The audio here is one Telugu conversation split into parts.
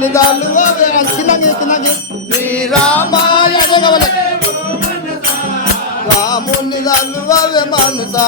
నన్ను దాల్లువో కిందంగి కిందంగి నీ రామాయ రాముని దాల్లువే మనసా.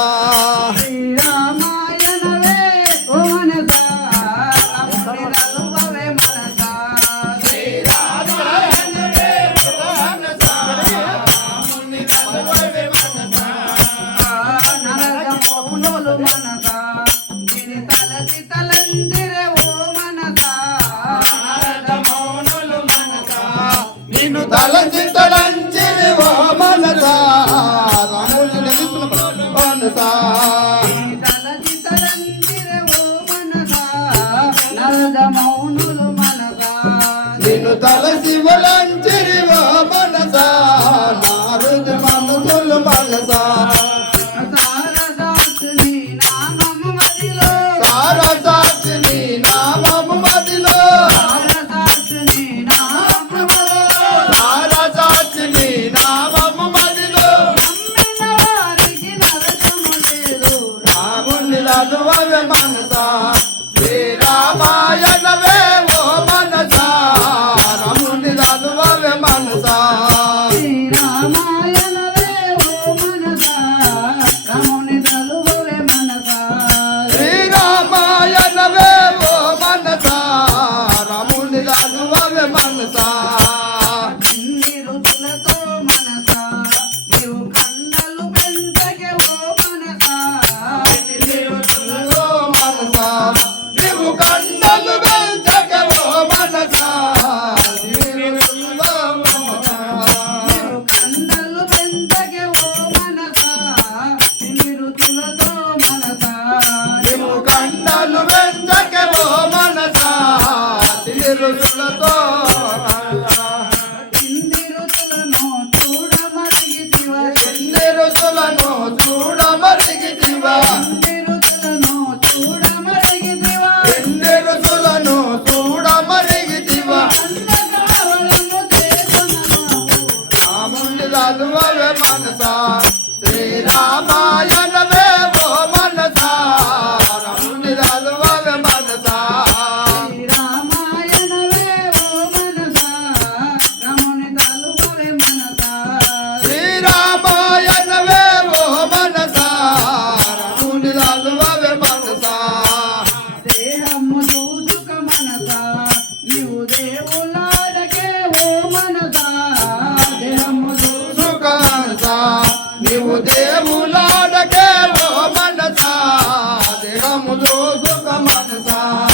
goes with the manasa.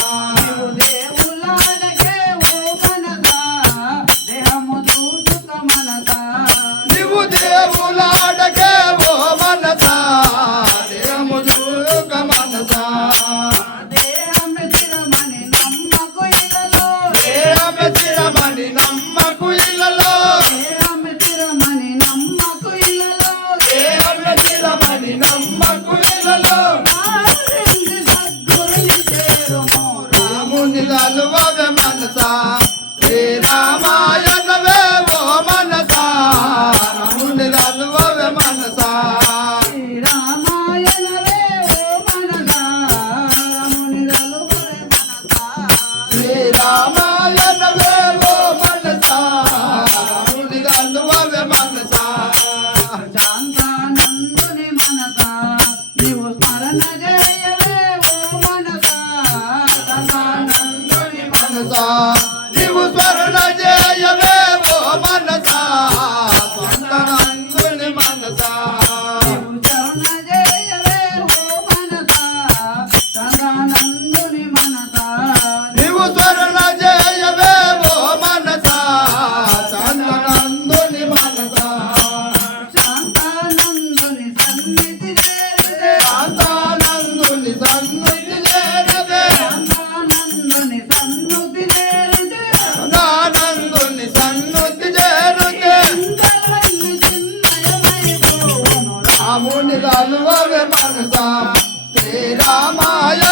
Alva. It was better. Maya